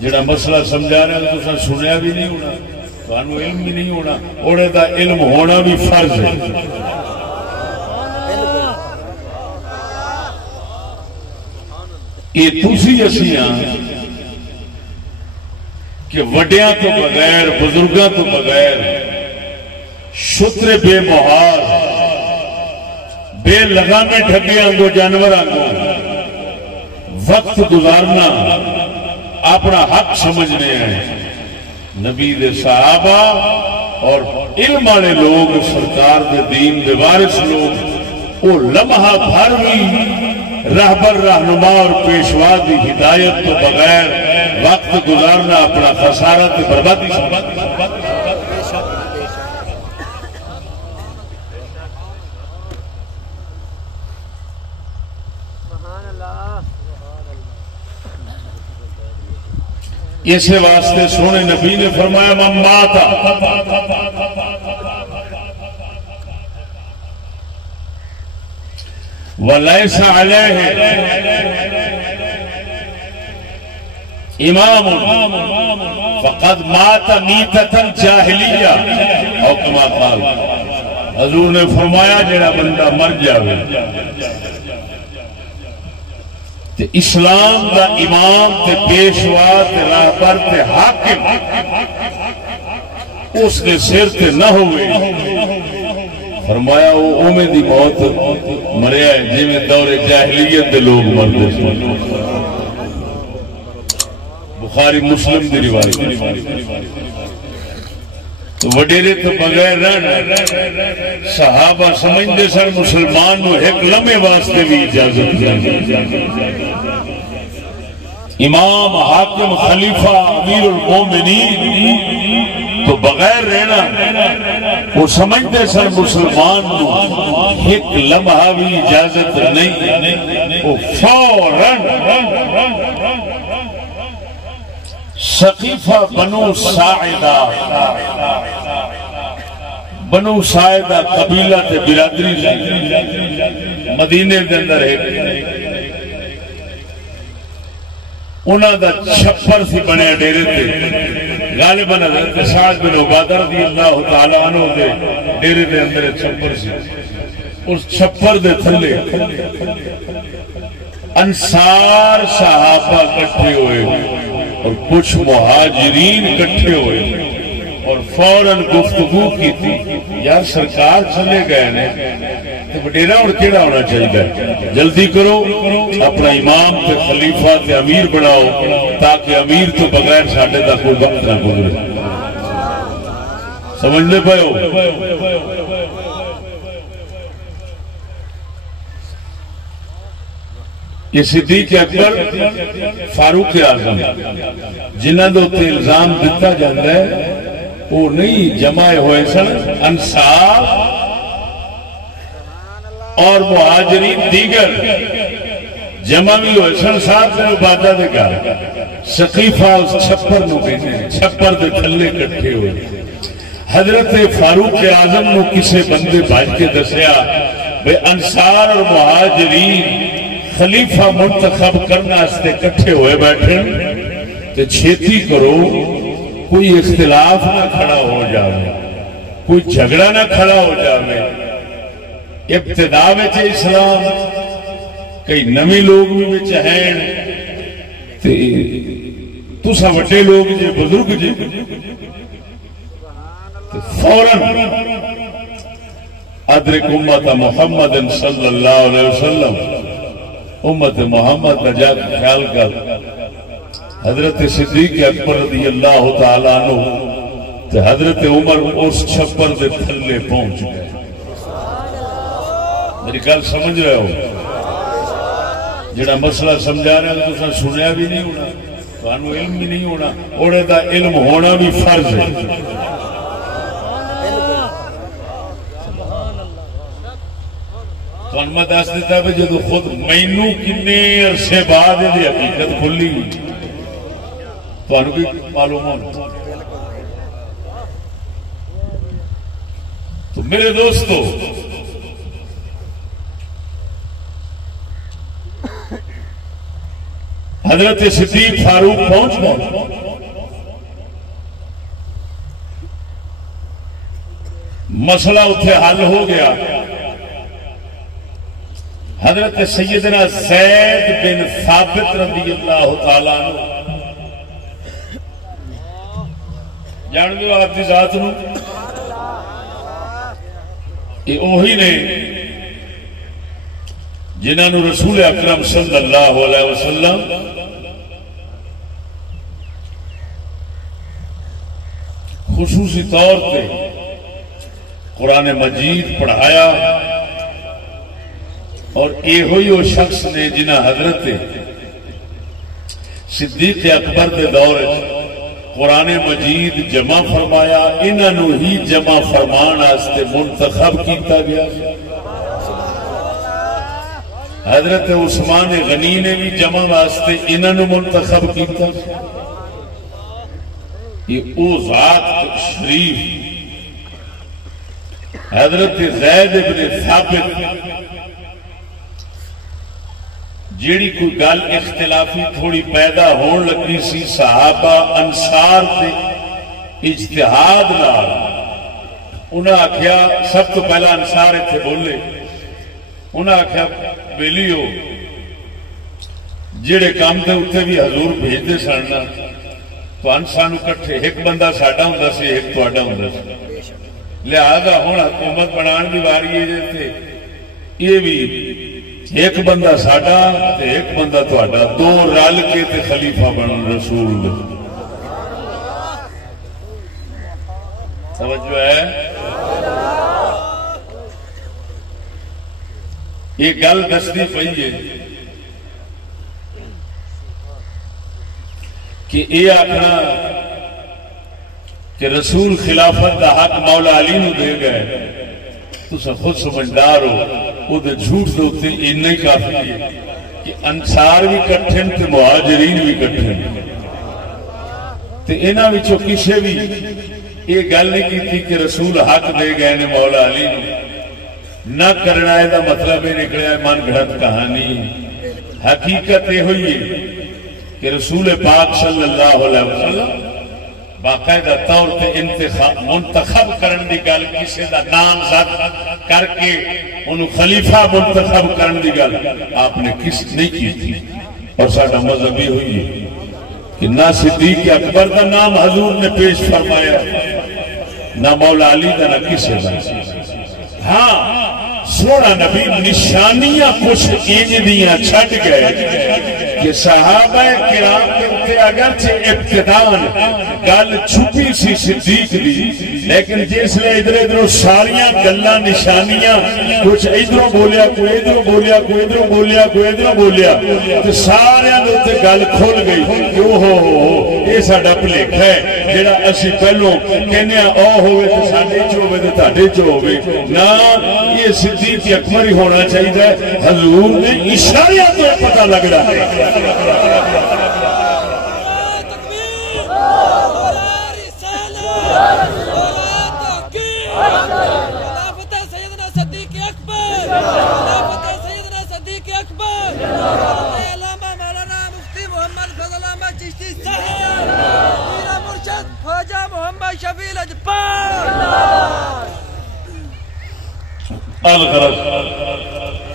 جڑا مسئلہ سمجھا رہا ہے تو سنیا بھی نہیں ہونا، تمہیں علم بھی نہیں ہونا، اور دا علم ہونا بھی فرض ہے۔ یہ تسی اسیاں کہ وڈیاں تو بغیر بزرگاں تو بغیر شتر بے محال بے لگامے ٹھگے آنگو جانور آنگو وقت گزارنا اپنا حق سمجھنے ہیں۔ نبی دے صحابہ اور علم والے لوگ، سرکار دے دین دے وارث لوگ، وہ لمحہ بھر بھی رہبر رہنما اور پیشوا دی ہدایت تو بغیر وقت گزارنا اپنا خسارت بربادی سمجھتے۔ اسے واسطے سونے نبی نے فرمایا من مات ولیس علیہ امام فقد مات میتۃ جاہلیہ، او کما قال، حضور نے فرمایا جڑا بندہ مر جاوے تے اسلام دا امام تے پیشوا تے راہبر تے حاکم اس نے سر تے نہ ہوئے، فرمایا وہ اومے دی موت مریا ہے جی میں دور جاہلیت دے لوگ مردے سن۔ بخاری مسلم دی روایت۔ تو وڈیرے تو بغیر رہنا صحابہ سمجھتے سن مسلمان نو ایک لمحے واسطے بھی اجازت نہیں۔ امام حاکم خلیفہ امیر المومنین تو بغیر رہنا وہ سمجھتے سن مسلمان نو ایک لمحہ بھی اجازت نہیں، وہ فوراً سقیفہ بنو ساعدہ قبیلہ تے برادری مدینے کے اندر ہے، انہاں دا چھپر سی بنے ڈیرے تے، غالباً حضرت سعد بن عبادہ رضی اللہ تعالیٰ عنہ دے ڈیرے دے اندر چھپر سی، اس چھپر دے تھلے انصار صحابہ کٹھے ہوئے اور کچھ مہاجرین کٹھے ہوئے اور فوراً گفتگو کی تھی، یار سرکار چلے گئے نے تو وڈیرا اور کیڑا ہونا چاہیے، جلدی کرو اپنا امام تے خلیفہ تے امیر بناؤ تاکہ امیر تو بغیر ساڈے دا کوئی وقت نہ گزرے۔ سمجھنے پائے ہو؟ یہ صدیق اکبر فاروق اعظم جنہاں دے تے الزام دتا جاندا ہے وہ نہیں جمع ہوئے سن انصار اور مہاجرین دیگر جمع بھی ہوئے سن ساتھ میں عبادہ دے گھر، سقیفہ اس چھپر نو کہنے، چھپر دے تھلے کٹھے ہوئے۔ حضرت فاروق اعظم نو کسے بندے بھاج کے دسیا بے انصار اور مہاجرین خلیفہ منتخب کرنا استے کٹھے ہوئے بیٹھے تو چھیتی کرو، کوئی اختلاف نہ کھڑا ہو جاوے، کوئی جھگڑا نہ کھڑا ہو جاوے۔ ابتدا میں اسلام کئی نمی لوگ بھی ہیں تسا وڈے لوگ جے بزرگ جے فوراً ادرک امت محمد صلی اللہ علیہ وسلم، امت محمد کا جا کے خیال کر۔ حضرت صدیق اکبر رضی اللہ تعالیٰ عنہ تے حضرت عمر اس چھپر دے تھلے پہنچ گئے۔ میری گل سمجھ رہے ہو؟ جڑا مسئلہ سمجھا رہے ہیں تو سنیا بھی نہیں ہونا، تمہیں علم بھی نہیں ہونا، اوڑے دا علم ہونا بھی فرض ہے۔ تو میں دس دیتا ہے جدو خود مینوں کنے عرصے بعد یہ حقیقت کھلی تو بھی معلوم ہونا۔ تو میرے دوستو حضرت صدیق فاروق پہنچ گئے. مسئلہ اتنے حل ہو گیا. حضرت سیدنا زید بن ثابت رضی اللہ تعالیٰ عنہ جان دو آپ کی ذات نو، یہ وہی نے جنہاں نو رسول اکرم صلی اللہ علیہ وسلم خصوصی طور پہ قرآن مجید پڑھایا، اور یہ ہوئی وہ شخص نے جنہاں حضرت صدیق اکبر دے دور قرآن مجید جمع فرمایا. انہوں ہی جمع فرمان واسطے منتخب کیتا گیا. حضرت عثمان غنی نے بھی جمع واسطے انہوں منتخب کیتا. یہ او ذات شریف حضرت زید بن ثابت جیڑی کوئی گل اختلافی تھوڑی پیدا ہون لگی سی صحابہ انصار سے اجتہاد نال انہاں آکھیا، سب تو پہلا انصار اتنے بولے، انہاں آکھیا بیلیو جیڑے کام دے اتنے بھی حضور بھیجتے سننا تو انسانو کٹھے ایک بندہ ساڈا ہوندا سی ایک تہاڈا ہوندا سی، لہذا ہن حکومت بنان دی واری ہے، یہ بھی ایک بندہ ساڈا تے ایک بندہ تہاڈا، دو رل کے تے خلیفہ بنن رسول دے. توجہ ہے؟ یہ گل دستی پئی ہے کہ یہ آخنا کہ رسول خلافت دا حق مولا علی نو دے گئے، تسا خود سمجھدار ہو وہ جھوٹ دوتے اتنا ہی کافی ہے کہ انصار بھی کٹھے تے مہاجرین بھی کٹھے تے انہاں وچوں کسے بھی یہ گل نہیں کی تھی کہ رسول حق دے گئے نے مولا علی نہ کرنا ہے دا مطلب یہ نکلیا ہے من گھڑت کہانی. حقیقت یہ ہوئی ہے کہ رسول پاک صلی اللہ علیہ وسلم باقاعدہ طور پہ منتخب کرن دی گل کسی دا نام زد کر کے انہوں خلیفہ منتخب کرن دی گل آپ نے کس نہیں کی تھی. اور ساڈا مذہب یہ ہوئی ہے کہ نہ صدیق اکبر دا نام حضور نے پیش فرمایا، نہ مولا علی دا، نہ کسی دا. ہاں سونا نبی نشانیاں کچھ انج دیاں چھٹ گئے کہ صحابہ کرام کے اگرچہ ابتدان گل چھپی سی صدیق دی، لیکن جس لئے ادھر ادھر ساریاں گلاں نشانیاں کچھ ادھروں بولیا، کوئی ادھروں بولیا، کوئی ادھروں بولیا، کوئی ادھروں بولیا، تو سارے دے گل کھل گئی کہ اوہ یہ ساڈا بھلیکھا ہے جڑا اسی پہلوں کہنے او ہوئے تو ساڈے چ ہوئے تو تہاڈے چ ہوئے، نہ یہ صدیق اکبر ہی ہونا چاہیے. حضور نے اشاریاں تو پتہ لگ رہا ہے.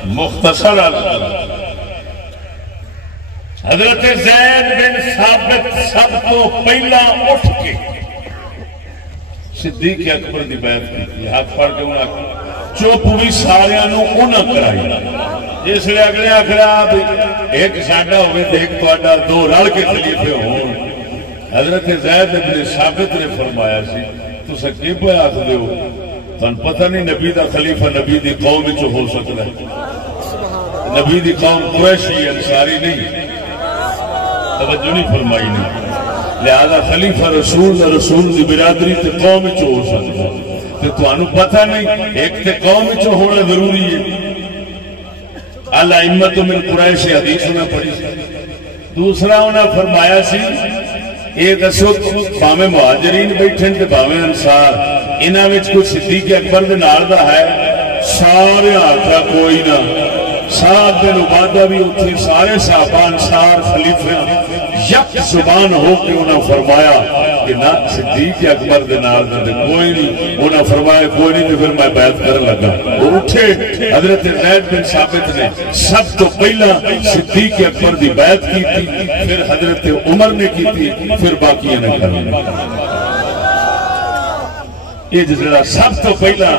مختصر حضرت زید بن ثابت سب تو پہلا اٹھ کے صدیق اکبر دی بیعت کی، ہاتھ پڑھ کے انہاں چپ بھی سارے انہاں کرائی. جس لئے اگلے آخر ایک ساڈا ہوئے تو ایک تہاڈا، دو رل کے خلیفے ہون. حضرت زید بن ثابت نے فرمایا سی تسا کی پہ آخدے ہو، تن پتہ نہیں نبی دا خلیفہ نبی دی قوم وچ ہو سکتا ہے. نبی دی قوم قریشی انصاری نہیں، توجہ نہیں فرمائی نہیں، لہذا خلیفہ رسول دی برادری تے قوم وچ ہو سکتا ہے. تو انہوں پتہ نہیں ایک تے قوم وچ ہونا ضروری ہے. الائمۃ من قریش حدیث میں پڑھی. دوسرا انہوں فرمایا سی یہ دسو باویں مہاجرین بیٹھے تے باویں انصار، انہاں وچ کوئی صدیق اکبر دے نال دا ہے؟ سارے آکھا کوئی نہ. سعد بن عبادہ بھی اتنے سارے صحابہ انصار خلیفے یک زبان ہو کے انہوں فرمایا کہ نہ صدیق اکبر دے نال دے کوئی نہیں. انہوں فرمایا کوئی نہیں تو پھر میں بیعت کرن لگا. وہ اٹھے حضرت زید بن ثابت نے سب تو پہلا صدیق اکبر دی بیعت کی تھی, پھر حضرت عمر نے کی تھی, پھر باقی نے کرنی. یہ جڑا سب تو پہلا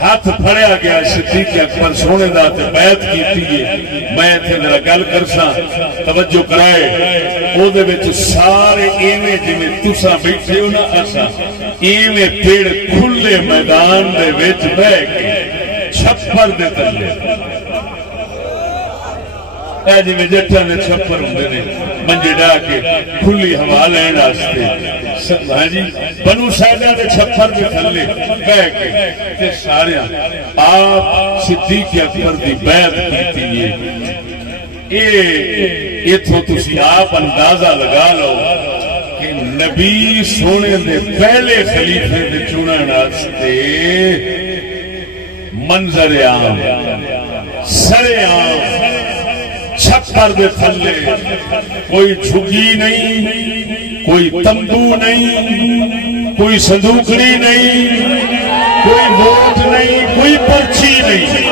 ہاتھ پھڑیا گیا صدیق اکبر سونے دا تے بیعت کیتی ہے. میں ایتھے ذرا گل کرساں توجہ کرائے. او دے وچ سارے ایویں جویں تساں بیٹھے ہو نا اساں ایویں پیڑ کھلے میدان دے وچ بیٹھ کے چھپر دے تلے اے جویں جٹاں دے چھپر ہوندے نے منجے ڈا کے کھلی ہوا لین واسطے. ہاں جی بنو سعدہ دے چھپر دے تھلے بیٹھ کے تے سارے آپ صدیق اکبر دی بیعت کیتی ہے. ایتھوں تسی آپ اندازہ لگا لو کہ نبی سونے دے پہلے خلیفے دے چنن واسطے منظر عام سر عام چھپر دے تھلے کوئی جھگی نہیں, کوئی تمبو نہیں, کوئی صندوقڑی نہیں, کوئی ووٹ نہیں, کوئی پرچی نہیں.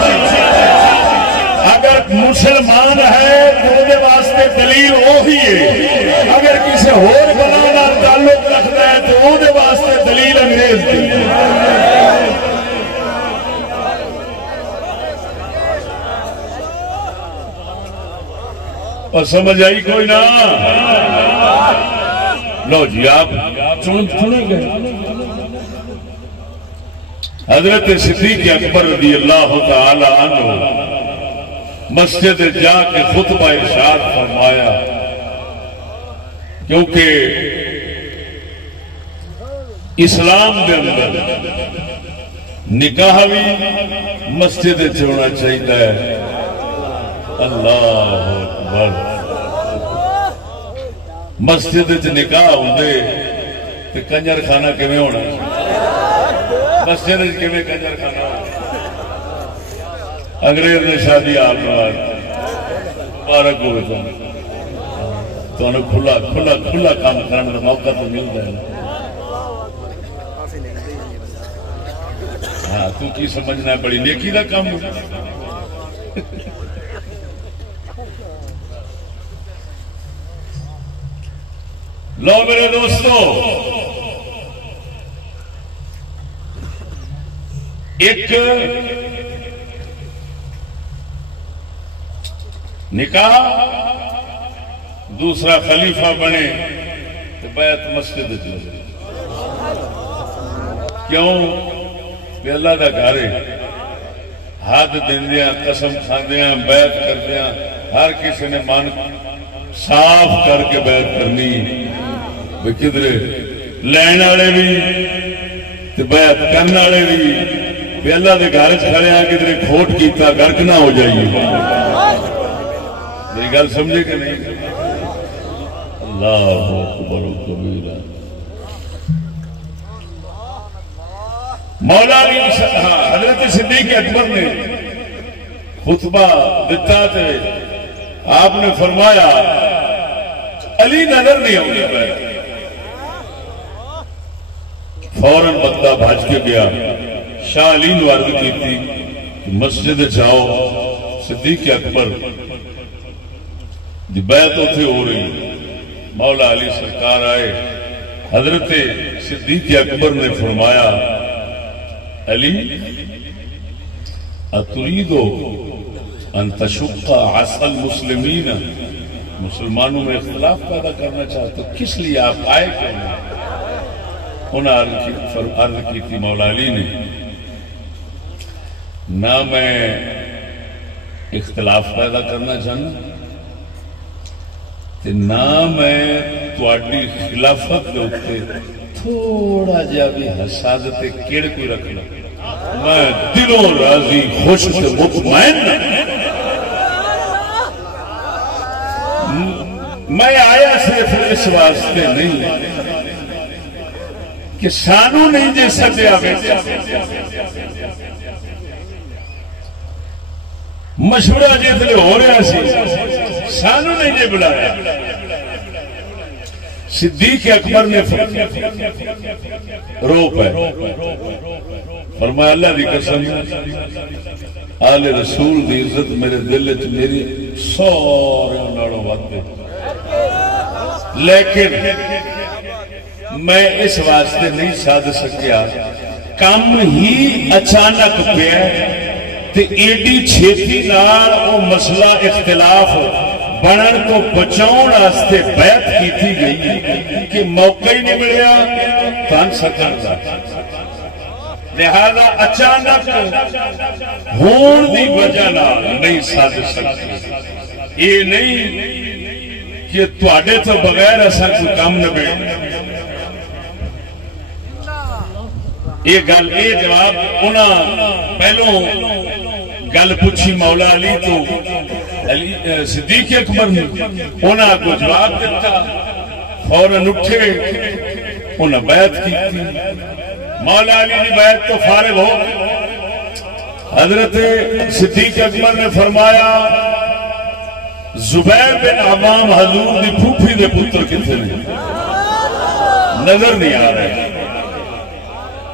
اگر مسلمان ہے تو وہ واسطے دلیل وہی ہے, اگر کسی اور بنا تعلق رکھتا ہے تو وہ واسطے دلیل انگریز دی. اور سمجھ آئی کوئی نہ؟ لو جی آپ سنیں گے حضرت صدیق اکبر رضی اللہ تعالی عنہ مسجد جا کے خطبہ ارشاد فرمایا, کیونکہ اسلام کے اندر نکاح بھی مسجد ہونا چاہیے. اللہ اکبر. مسجد نکاح ہوندے تے کنجر خانہ کیویں ہونا؟ مسجد کیویں کنجر خانہ؟ انگریز نے شادی آپ مبارک ہوئے تو کھلا کھلا کھلا کام کرنے کا موقع تو ملتا ہے. ہاں تو کی سمجھنا ہے بڑی نیکی کا کام. لو میرے دوستو, ایک نکاح, دوسرا خلیفہ بنے تو بیعت مسجد چلے. کیوں کہ اللہ دا گھر ہے, ہاتھ دیندیاں قسم کھاندیاں بیعت کردیاں ہر کسی نے من صاف کر کے بیعت کرنی. کدھر لین والے بھی بیعت کرنے والے بھی اللہ کے گھر کھڑے آ کدھر کھوٹ کیتا گرک نہ ہو جائیے. میری گل سمجھے کہ نہیں؟ اللہ اکبر و کبیرہ. مولا علی حضرت صدیق اکبر نے خطبہ دیتا تھے, آپ نے فرمایا علی نظر نہیں آؤں. فوراً بندہ بھاج کے گیا, شاہ علی نے عرض کی تھی کہ مسجد جاؤ, صدیق اکبر دی بیعت اتھے ہو رہی. مولا علی سرکار آئے, حضرت صدیق اکبر نے فرمایا علی اتریدو ان تشق عصا المسلمین, مسلمانوں میں اختلاف پیدا کرنا چاہتے ہو, کس لیے آپ آئے کیوں نہیں؟ انہیں عرض کی تھی مولا علی نے, نہ میں اختلاف پیدا کرنا چاہنا نہ میں تواڈی خلافت کے اوپر تھوڑا جا بھی حسادت کیڑ کوئی رکھنا. میں دلوں راضی خوش سے مطمئن, میں آیا صرف اس واسطے نہیں کہ سانو نہیں جی سکیا مشورہ جتنے ہو رہا سی سانو نہیں جی بلایا. صدیق اکبر نے رو پے فرمایا اللہ دی قسم آل رسول دی عزت میرے دل چ میری سارے نالوں ود ہے، لیکن میں اس واسطے نہیں ساد سکیا، کم ہی اچانک پیا تے ایڈی چھیتی نال او مسئلہ اختلاف بنن تو بچاؤ واسطے بیعت کی گئی کہ موقع ہی نہیں ملیا تن سکن کا، لہذا اچانک ہون دی وجہ نہیں سد سکتے. یہ نہیں کہ تواڈے تو بغیر ایسا کوئی کام نبے. یہ گل یہ جواب انہاں پہلو گل پوچھی مولا علی تو صدیق اکبر نے انہاں کو جواب دیتا، فوراً اٹھے انہاں بیعت کی. مولا علی نے بیعت تو فارغ ہو، حضرت صدیق اکبر نے فرمایا زبیر بن عوام حضور دی پھوپھی دے پتر کتنے نے نظر نہیں آ رہے.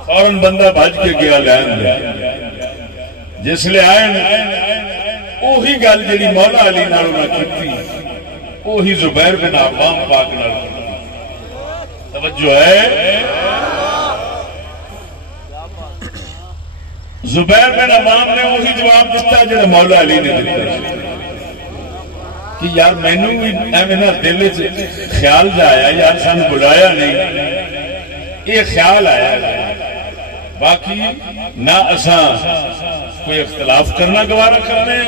فوراً بندہ بھج کے گیا لین دے، جس لئے آئے اوہی گل جڑی مولا علی نال انہاں کیتی اوہی زبیر بن عوام پاک نال کیتی. توجہ ہے، زبیر بن عوام نے وہی جواب دیتا جو مولا علی نے دیتا کہ یار مینوں بھی ایویں نہ دل وچ خیال جایا یار سانو بلایا نہیں، یہ خیال آیا. باقی نہ اساں کوئی اختلاف کرنا گوارا کرنے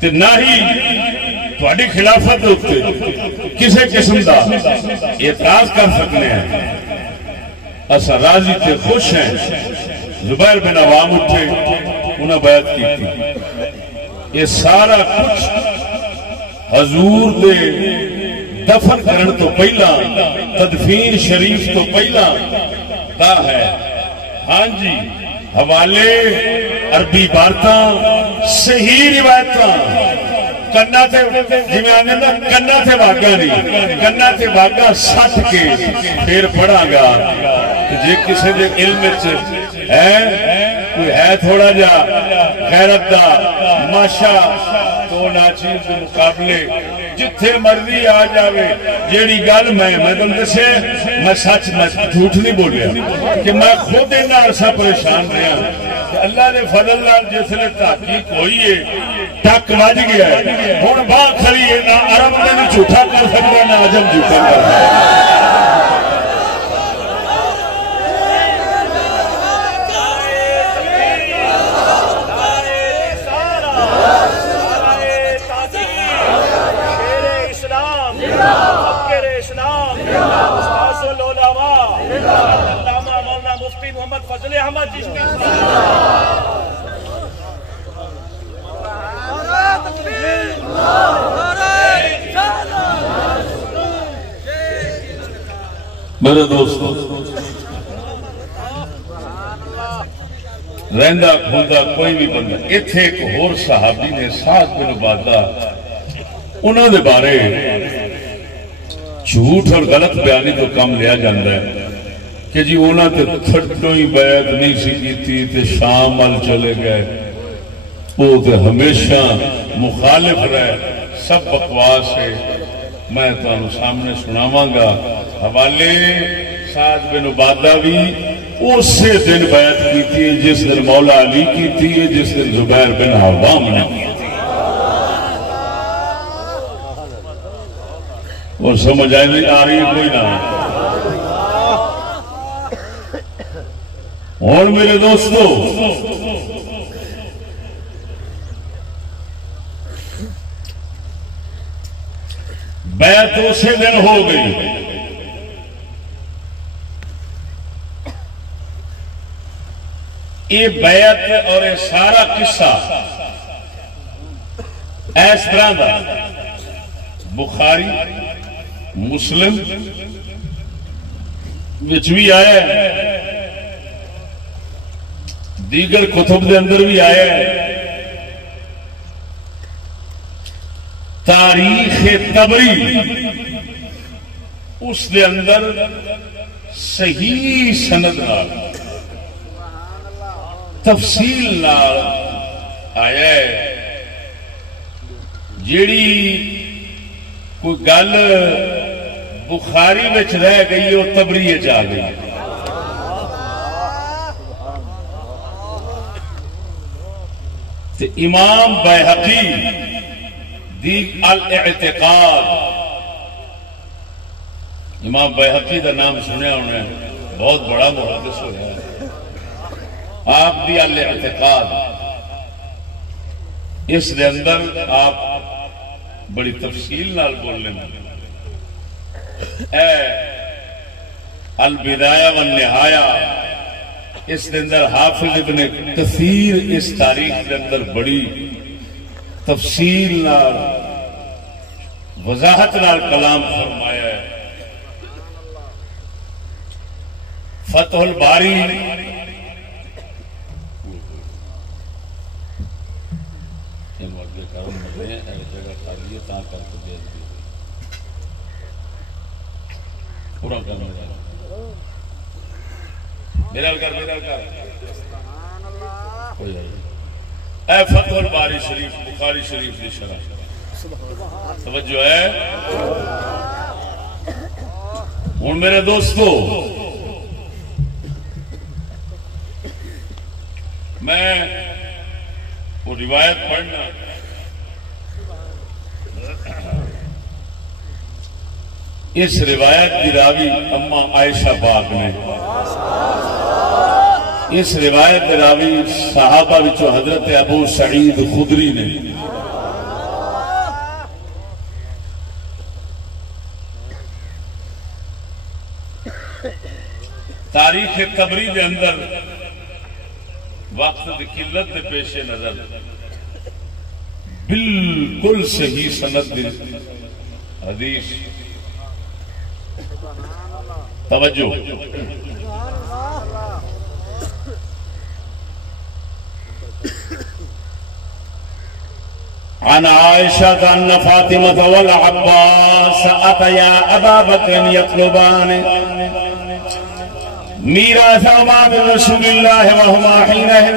تے نہ ہی تہاڈی خلافت تے کسے قسم دا اعتراض کر سکنے ہیں. اساں راضی تے خوش ہیں. زبیر بن عوام اٹھے انہاں بیعت کی تھی. یہ سارا کچھ حضور دے دفن کرن تو پہلا تدفین شریف تو پہلا تا ہے. ہاں جی، حوالے عربی بارتاں صحیح روایتاں کنا تے جویں آندے نا کنا تے واگا نہیں، کنا تے واگا سٹ کے پھر پڑھاں گا کہ جے کسے دے علم وچ ہے کوئی ہے تھوڑا جا غیرت دا ماشا تو ناچیز دے مقابلے جتھے مرضی آ جاوے. جیڑی گل میں تم دسے میں سچ میں جھوٹ نہیں بولیا کہ میں خود اتنا عرصہ پریشان رہا کہ اللہ نے فضل نال جسے تحقیق ہوئی ہے ٹک بج گیا ہے ہوں باہ کھڑی ہے، نہ عرب نے نہیں جھوٹا کر سکتا نہ عجم جھوٹا کر سکتا. فضل احمد چشتی میرے دوستو، رہندا کھوندا کوئی بھی بندہ اتھے ایک اور صحابی نے سعد بن عبادہ انہوں دے بارے جھوٹ اور غلط بیانی تو کم لیا جاندہ ہے کہ جی انہوں تے تھٹوں ہی بیعت نہیں سی کیتی تے شام ال چلے گئے، وہ تے ہمیشہ مخالف رہے. سب بکواس ہے. میں تمہیں سامنے سناواں گا حوالے. سعد بن عبادہ بھی اسی دن بیعت کیتی ہے جس دن مولا علی کیتی ہے، جس دن زبیر بن عوام نے کی. اور سمجھ آئی نہیں آ رہی ہے کوئی نہ؟ اور میرے دوستو، بیعت اسی دن ہو گئی. یہ بیعت اور یہ سارا قصہ اس طرح دا بخاری مسلم وچ بھی آیا ہے، دیگر کتب دے اندر بھی آیا ہے. تاریخ طبری اس دے اندر صحیح سند نال تفصیل نال آیا ہے جیڑی کوئی گل بخاری وچ رہ گئی وہ طبری وچ آ گئی. امام بیہقی دی الاعتقاد، امام بیہقی دا نام سنیا انہیں، بہت بڑا محدث ہوا ہے. آپ دی الاعتقاد اس دے اندر آپ بڑی تفصیل نال بولنے میں اے البدایہ والنہایہ اس دے اندر حافظ ابن کثیر اس تاریخ دے اندر بڑی تفصیل نال وضاحت نال کلام فرمایا ہے. فتح الباری پورا کرنا میرا اے فتح الباری شریف بخاری شریف کی شرح توجہ ہے. ہوں میرے دوستو میں وہ روایت پڑھنا اس روایت کی راوی اما عائشہ پاک نے، اس روایت کی راوی صحابہ وچوں حضرت ابو سعید خدری نے. تاریخ طبری کے اندر وقت کی قلت کے پیش نظر بالکل صحیح سند دی حدیث توجہ عن عائشة أن فاطمة والعباس أتيا أبا بكر يطلبان ميراث أولاد رسول الله وهما حينئذ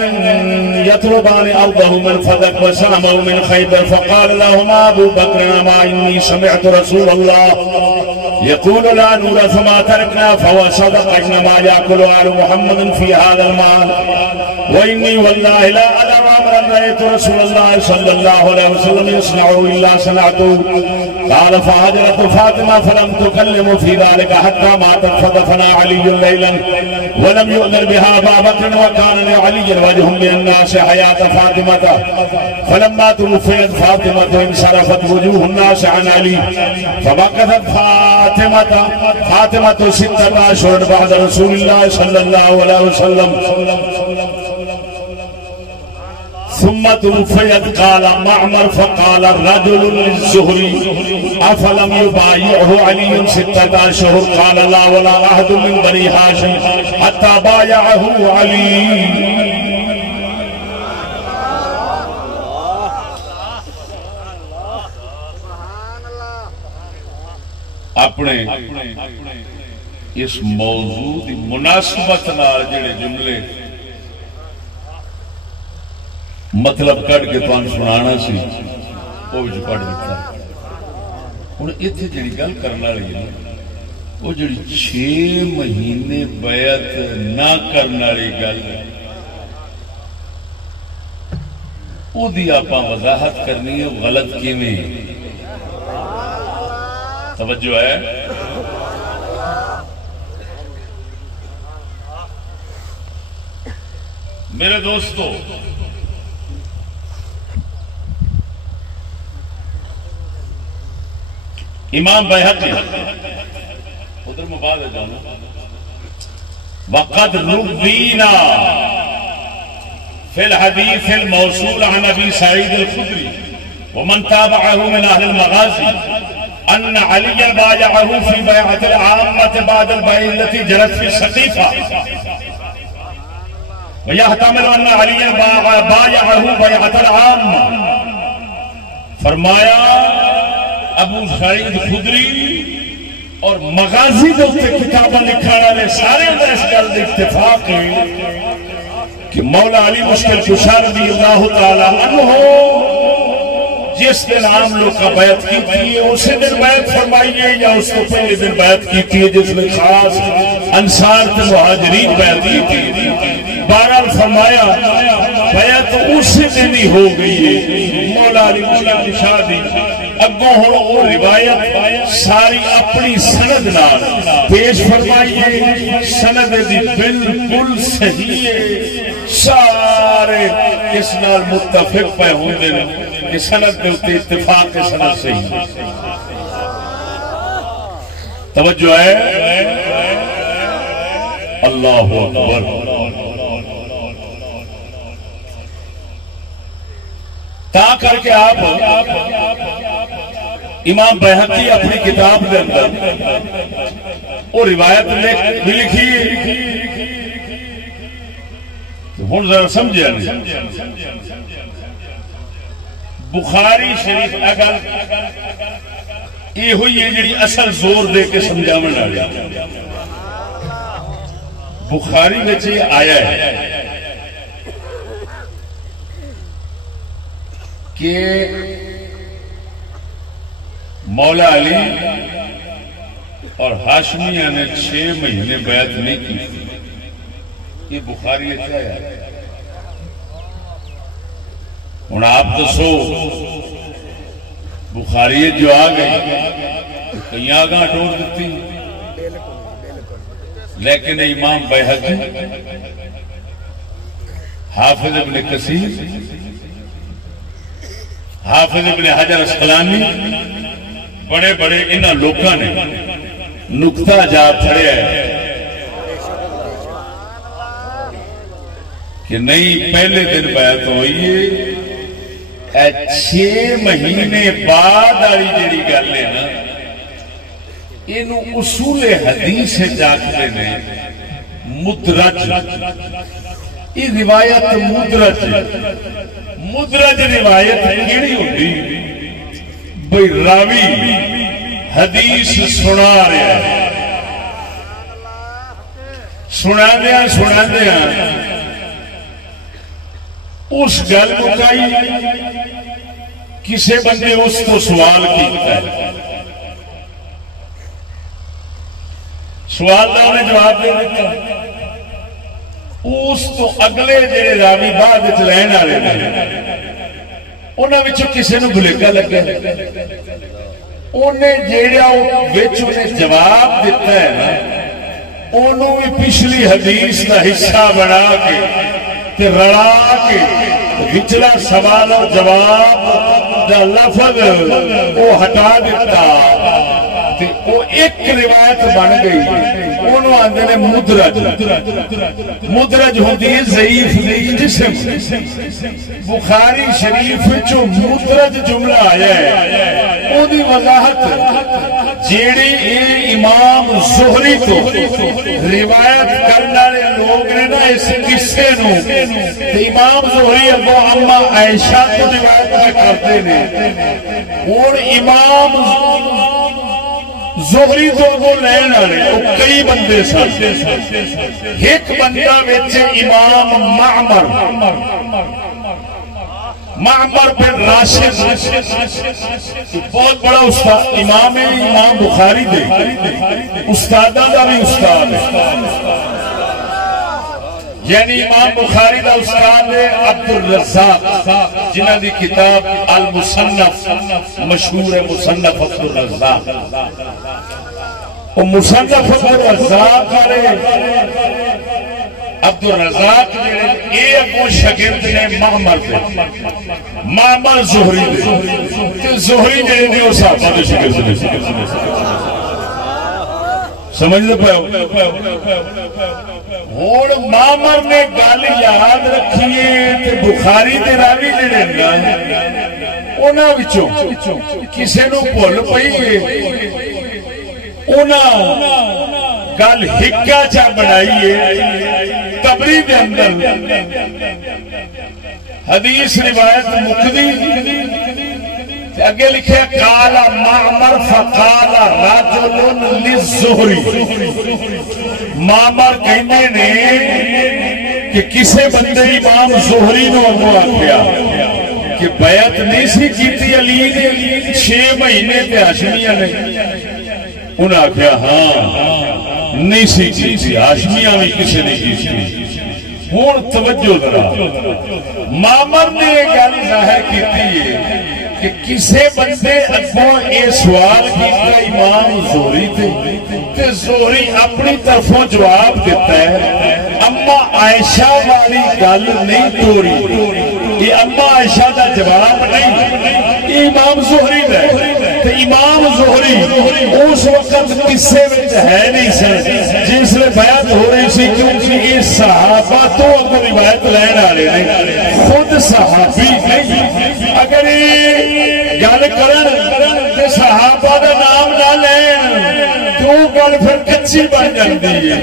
يطلبان أرضه من فدك وسامه من خيبر فقال لهما أبو بكر أما إني سمعت رسول الله يقول لا نورث ما تركنا فهو صدق إنما يأكل آل محمد في هذا المال وإني والله لا أدع أمرا رأيت رسول الله صلى الله عليه وسلم يصنعه إلا صنعته. قال فهجرت فاطمة فلم تكلم في ذلك حتى ماتت فدفن علي ليلا ولم يؤذن بها أبا بكر وكان لعلي وجه من الناس حياة فاطمة فلما توفيت فاطمة انصرفت وجوه الناس عن علي فمكثت فاطمة 6 أشهر بعد رسول الله صلى الله عليه وسلم ثم توفيت. قال معمر فقال الرجل للزهري أفلم يبايعه علي 6 أشهر قال لا ولا أحد من بني هاشم حتى بايعه علي. اپنے اس موضوع کی مناسبت نال جڑے جملے مطلب کٹ کے تمہیں سنانا سی وہ بھی پڑھ دیتا. ہوں اتنے جڑی گل کرنے والی ہے وہ جڑی 6 مہینے بیعت نہ کرنے والی گل وہ آپ وضاحت کرنی ہے غلط کیویں. توجہ ہے. میرے دوستو امام بیہقی ادھر میں بعد جاؤں وقد روینا فی الحدیث الموصول عن ابی سعید الخدری ومن تابعه من اهل المغازی ان علی بايعه في بیعۃ العامة بعد البيعة التي جرت في السقيفة ويحتمل ان علی بايعه بیعۃ العامة. فرمایا ابو سعید خدری اور مغازی دے تے کتاباں لکھن والے سارے دا اس گل دے اتفاق ہے کہ مولا علی مشکل کشا رضی اللہ تعالی عنہ جس دن عام لوگ کا بیعت کی تھی اسی دن بیعت فرمائیے یا اس کو پہلے دن بیعت کی تھی جس میں خاص انصار تے مہاجرین بیعت کی تھی؟ بہرحال فرمایا بیعت اسی دن ہی ہو گئی ہے مولا علی مشکل کشا دی اگوں ہوں وہ روایت ساری اپنی سند نال پیش فرمائیے سند دی بالکل صحیح ہے سارے اس نال متفق پہ ہوندے نے کہ سند کے اوپر اتفاق کے سند صحیح توجہ ہے اللہ اکبر تا کر کے آپ امام بیہقی اپنی کتاب کے اندر وہ روایت بھی لکھی ہوں ذرا سمجھے نہیں بخاری شریف اگر یہ ہوئی ہے جی اصل زور دے کے سمجھاون والی بخاری میں یہ آیا ہے کہ مولا علی اور ہاشمیہ نے 6 مہینے بیعت نہیں کی یہ بخاری اچھا ہے ہوں آپ دسو بخاری جو آ گئی کئی آگاہ ٹوڑ دیتی لیکن امام بیہقی حافظ ابن کثیر حافظ ابن حجر اسقلانی بڑے بڑے انہاں لوکاں نے نقطہ جا پھڑیا ہے کہ نہیں پہلے دن بیعت ہوئی ہے 6 مہینے بعد والی جڑی گل ہے نا اینو اصول حدیث جاکتے نے مدرج یہ روایت مدرج روایت کیڑی ہوندی بھئی راوی حدیث سنا رہا ہے سنا دیا اس گل کو کسی بندے اس کو سوال کیتا ہے سوال کا انہیں جواب دے دیتا اس تو اگلے جڑے راوی بعد لین والے انہوں کسی نے بھلیکا لگا انہیں جیڑا انہیں جواب دیتا ہے نا انہوں بھی پچھلی حدیث کا حصہ بنا کے رڑا کے وچلا سوال اور جواب دا لفظ وہ ہٹا دیتا وہ ایک روایت بن گئی انہوں آندے نے مدرج ہوتی ہے ضعیف جسم بخاری شریف جو مدرج جملہ آیا ہے وہ دی وضاحت جیڑی امام زہری تو روایت کرنے والے لوگ نے نا اس قصے نو امام زہری ابو اما عائشہ تو روایت کرتے ہیں اور امام زہری تو وہ لین والے کئی بندے سن ایک بندہ وچ امام معمر بن راشد بہت بڑا استاد امام ہے امام بخاری دے استاداں دا بھی استاد ہے یعنی امام بخاری دا استاد ہے عبد الرزاق جنہاں دی کتاب المصنف مشہور ہے مصنف عبد الرزاق وہ مصنف عبد الرزاق عبد الرزاق ایک وہ شاگرد نے معمر زہری دے زہری جڑے نے وہ صحابہ دے شاگرد نے سمجھ دے پاؤ ہن معمر نے گل یاد رکھی ہے تے بخاری دے راوی جڑے نے انہاں وچوں کسے نو بھول پئی ہے انہاں گل ہکا چا بنائی ہے تبری دے اندر حدیث روایت مکدی اگے لکھے قال معمر فقال رجل للزہری، معمر کہندے نے کہ کسے بندے امام زہری نو اگوں آکھیا کہ بیعت نہیں سی کیتی علی نے 6 مہینے تے ہاشمیاں نے؟ انہاں آکھیا ہاں نہیں سی کیتی، ہاشمیاں بھی کسے نہیں کیتی۔ ہن توجہ ذرا، معمر نے یہ گل ظاہر کیتی ہے کہ کسے بندے اگوں یہ سوال کیتا امام زہری تے زہری اپنی طرفوں جواب دیتا ہے اما عائشہ والی گل نہیں توڑی، یہ اما عائشہ دا جواب نہیں، یہ امام زہری دا ہے۔ تو امام زہری اس وقت قصے میں ہے نہیں سے جس لئے بیعت ہو رہی سی، کیونکہ یہ صحابہ تو اگر روایت لین آلے نہیں، خود صحابی نہیں۔ اگر یہ گل کرن تے صحابہ دا نام نہ لین کیوں گل پھر کچی بن جاندی ہے؟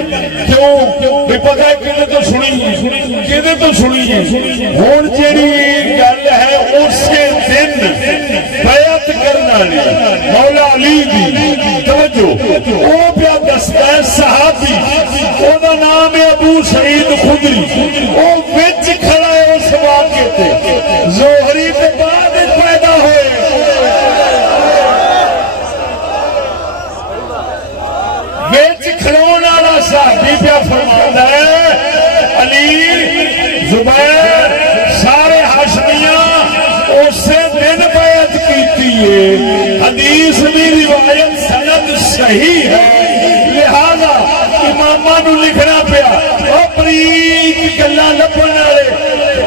کیوں بھی پتہ ہے کدے تو سنی، کدے تو سنی ہے؟ ہن جیڑی گل ہے اسی دن بیعت کرنا نہیں مولا علی دی، توجہ او پیا دستا ہے صحابی، او دا نام ہے ابو سعید خدری، او وچ کھڑا ہے اس واقعے تے، زہری تے بعد پیدا ہوئے۔ وچ کھڑون والا صحابی پیا فرماندا ہے علی زبیر سارے ہاشمیاں اسے دن بیعت کیتی ہے، حدیث بھی روایت سند صحیح ہے، لہذا اماماں نو لکھنا پیا او بریک گلاں لبن والے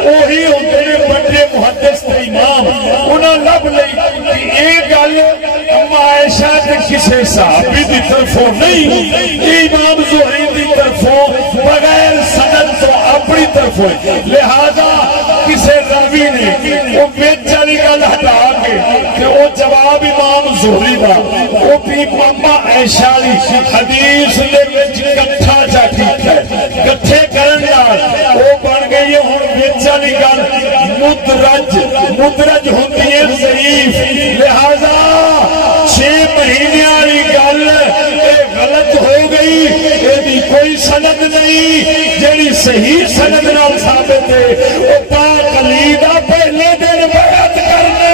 وہی ہوندے نے بڑے محدث تے امام، انہاں لب لئی کہ یہ گل اما عائشہ تے کسے صحابی دی طرفوں نہیں، امام زہری دی طرفوں بغیر سند تو اپنی طرفوں، لہذا کسے راوی نے وہ وچ والی گل ہٹا کے کہ وہ جواب امام زہری دا وہ بھی اما عائشہ دی حدیث دے وچ کٹھا جا ٹھیک ہے، کٹھے کرن نال وہ بن گئی ہن وچ والی گل مدرج ہوندی ہے ضعیف، لہذا 6 مہینے والی گل غلط ہو گئی، یہ کوئی سند نہیں، جیڑی صحیح سند نال ثابت ہے وہ پاک علی دا پہلے دن بیعت کرنے۔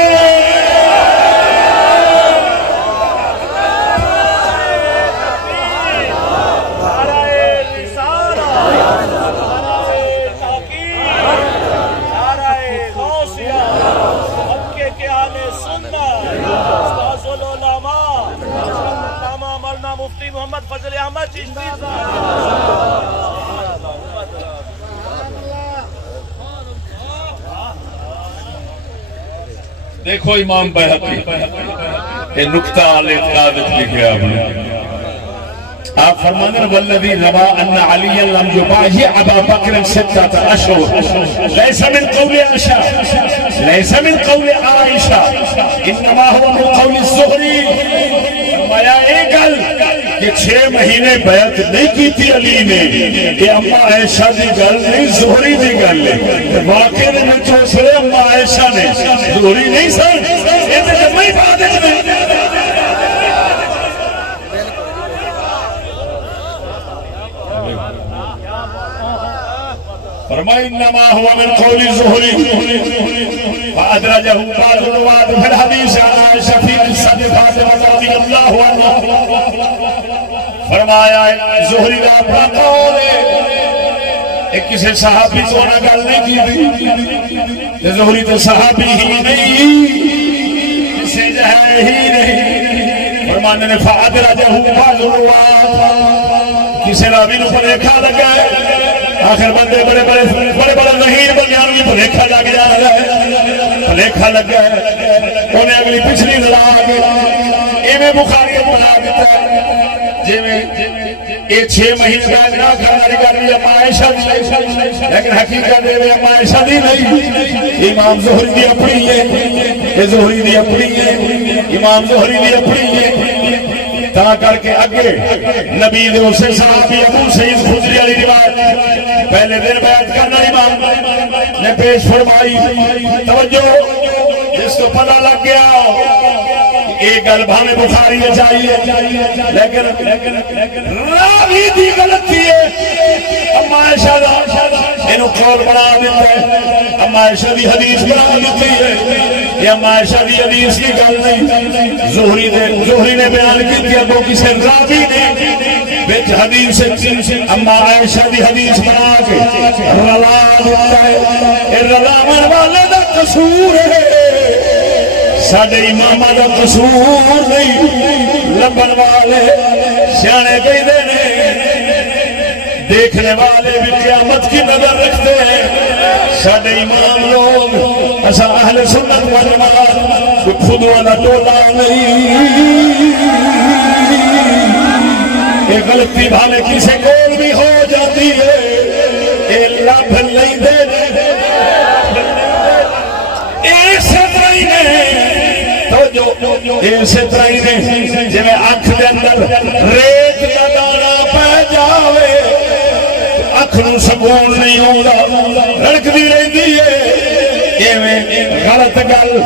مفتی محمد فضل احمد چشتی دیکھو امام بیہقی یہ نکتہ اعتقاد لکھا آپ نے، آپ فرمانے والذی روا ان علی لم یبایع ابا بکر 6 اشہر لیس من قول عائشہ لیس من قول عائشہ انما هو من قول الزہری، فرمایا ایک گل کہ 6 مہینے بیعت نہیں کی تھی علی نے، یہ اما عائشہ دی گل نہیں زہری دی گل ہے، واقعے نے چوسلے اما عائشہ نے زہری نہیں سن، یہ تو جمعی بات ہے۔ فرمائی انما ہوا من قول الزہری فادرجہ بعض الرواد فی الحدیث عن عائشہ فی قصۃ فاطمہ رضی اللہ عنہا، فرمایا زہری کا اپنا قول ہے، ایک کسی صحابی تو نہ گل نہیں کی، زہری تو صحابی ہی نہیں، کسی جہاں ہی نہیں، فرمانے نے فادرجہ بعض الرواد، کسی راوی نو بھلیکھا لگا ہے، آخر بندے بڑے بڑے ذہین بیان بھی بھلیکھا لگ جا رہا ہے، بھلیکھا لگ گیا ہے، انہیں اگلی پچھلی لڑا کے ایویں بخاری بنا دیتا ہے جی میں یہ 6 مہینے بعد نہ کھانا کر رہی اما عائشہ دی، لیکن حقیقت ہے اما عائشہ دی نہیں، امام زہری دی اپنی ہے، یہ زہری دی اپنی ہے، امام زہری دی اپنی ہے، تا کر کے اگے نبی دے اسے صحابی ابو سعید خدری علی روایت پہلے دن بیعت کرنا امام نے پیش فرمائی، توجہ جس کو پتہ لگ گیا ایک گل بھاویں بخاری چاہیے لیکن راوی دی غلطی ہے اما عائشہ اینو قول بنا دیتا ہے اما عائشہ دی حدیث بنا دیتی ہے یہ اما عائشہ دی حدیث کی گل نہیں زہری نے بیان کی تھی ابو کسی راوی نے بیچ حدیث اما عائشہ دی حدیث بنا کے رلا دیتا ہے یہ رلاون والے دا قصور ہے ساڈے امامہ دا قصور نہیں لبن والے سیانے کہتے ہیں دیکھنے والے بھی قیامت کی نظر رکھتے ہیں ساڈے امام لوگ ایسا اہل سنت والجماعت کوئی خود والا ٹولا نہیں یہ غلطی بھاوے کسی کول بھی ہو جاتی ہے یہ لب نہیں دے اسی طرح ہی اسی طرح ہی جی اکھ دے اندر ریت کا دانا پہ جاوے اکھ نو سکون نہیں ہوتا رڑکتی رہتی ہے غلط گل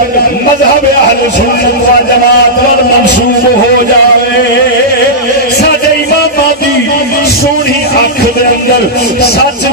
مذہب اہل سنت و جماعت پر منسوب ہو جائے ساڈے اماماں دی سونی اکھ دے اندر سچ